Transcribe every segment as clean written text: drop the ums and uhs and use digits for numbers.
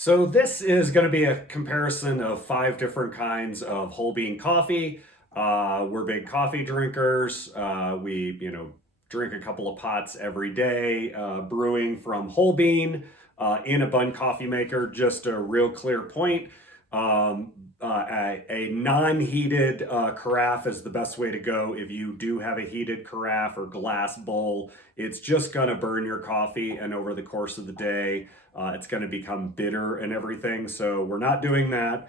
So this is going to be a comparison of 5 different kinds of whole bean coffee. We're big coffee drinkers. We drink a couple of pots every day, brewing from whole bean in a Bunn coffee maker. Just a real clear point. A non-heated carafe is the best way to go. If you do have a heated carafe or glass bowl, it's just going to burn your coffee, and over the course of the day, it's going to become bitter and everything. So we're not doing that.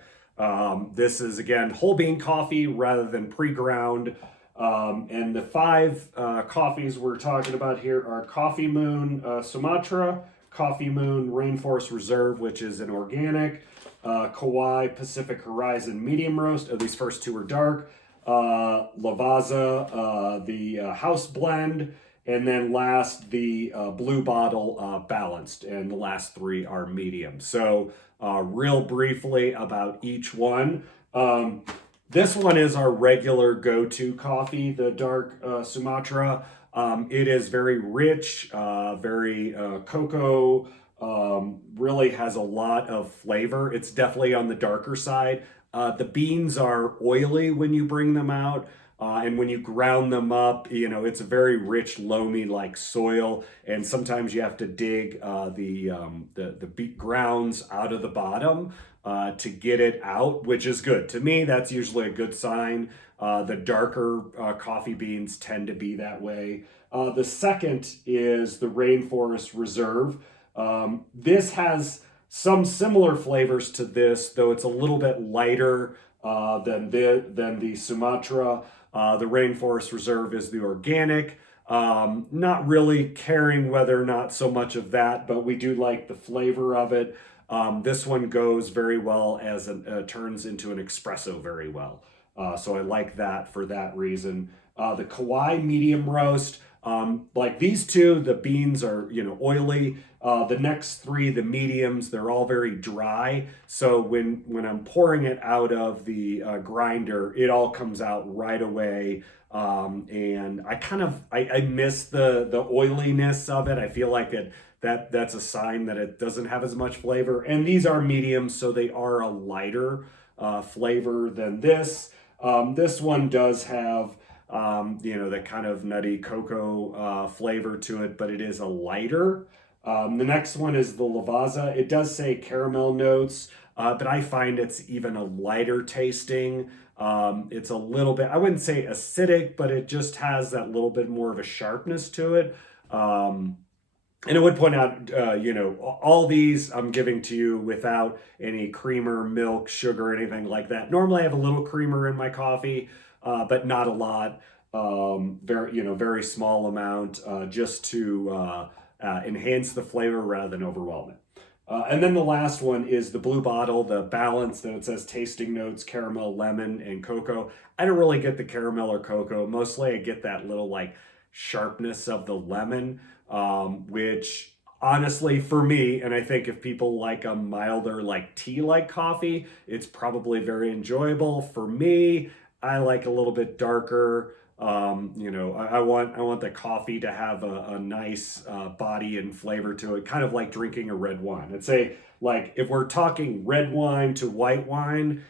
This is, again, whole bean coffee rather than pre-ground. And the 5 coffees we're talking about here are Coffee Moon Sumatra, Coffee Moon Rainforest Reserve, which is an organic, Kauai Pacific Horizon medium roast. These first 2 are dark. Lavazza, the house blend, and then last the Blue Bottle balanced, and the last 3 are medium. So real briefly about each one. This one is our regular go-to coffee, the dark Sumatra. It is very rich, very cocoa, really has a lot of flavor. It's definitely on the darker side. The beans are oily when you bring them out. And when you ground them up, it's a very rich, loamy like soil. And sometimes you have to dig the beet grounds out of the bottom to get it out, which is good. To me, that's usually a good sign. The darker coffee beans tend to be that way. The second is the Rainforest Reserve. This has some similar flavors to this, though it's a little bit lighter than the Sumatra. The Rainforest Reserve is the organic. Not really caring whether or not so much of that, but we do like the flavor of it. This one goes very well as turns into an espresso very well. So I like that for that reason. The Kauai medium roast, like these 2, the beans are oily. The next 3, the mediums, they're all very dry. So when I'm pouring it out of the grinder, it all comes out right away. And I miss the oiliness of it. I feel like that's a sign that it doesn't have as much flavor. And these are mediums, so they are a lighter flavor than this. This one does have that kind of nutty cocoa flavor to it, but it is a lighter. The next one is the Lavazza. It does say caramel notes, but I find it's even a lighter tasting. It's a little bit, I wouldn't say acidic, but it just has that little bit more of a sharpness to it. And I would point out, all these I'm giving to you without any creamer, milk, sugar, anything like that. Normally I have a little creamer in my coffee, but not a lot. Very small amount, just to enhance the flavor rather than overwhelm it. And then the last one is the Blue Bottle, the balance that it says tasting notes, caramel, lemon, and cocoa. I don't really get the caramel or cocoa. Mostly I get that little like sharpness of the lemon, which honestly for me, and I think if people like a milder like tea-like coffee, it's probably very enjoyable. For me, I like a little bit darker. I want the coffee to have a nice body and flavor to it, kind of like drinking a red wine. I'd say, like, if we're talking red wine to white wine,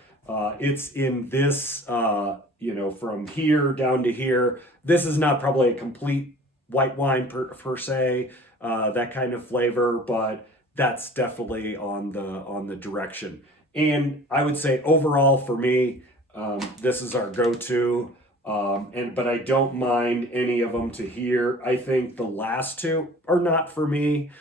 it's in this, from here down to here. This is not probably a complete white wine per se, that kind of flavor, but that's definitely on the direction. And I would say overall for me, this is our go-to. But I don't mind any of them to here. I think the last 2 are not for me,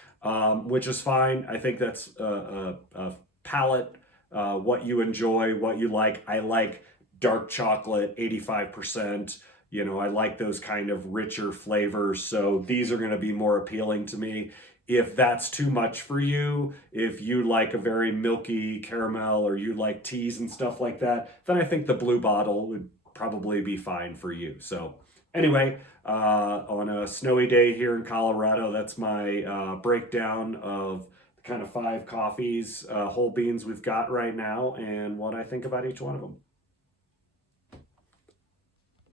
which is fine. I think that's a palate, what you enjoy, what you like. I like dark chocolate, 85%. I like those kind of richer flavors. So these are going to be more appealing to me. If that's too much for you, if you like a very milky caramel or you like teas and stuff like that, then I think the Blue Bottle would probably be fine for you. So anyway, on a snowy day here in Colorado, that's my breakdown of the kind of 5 coffees, whole beans we've got right now, and what I think about each one of them.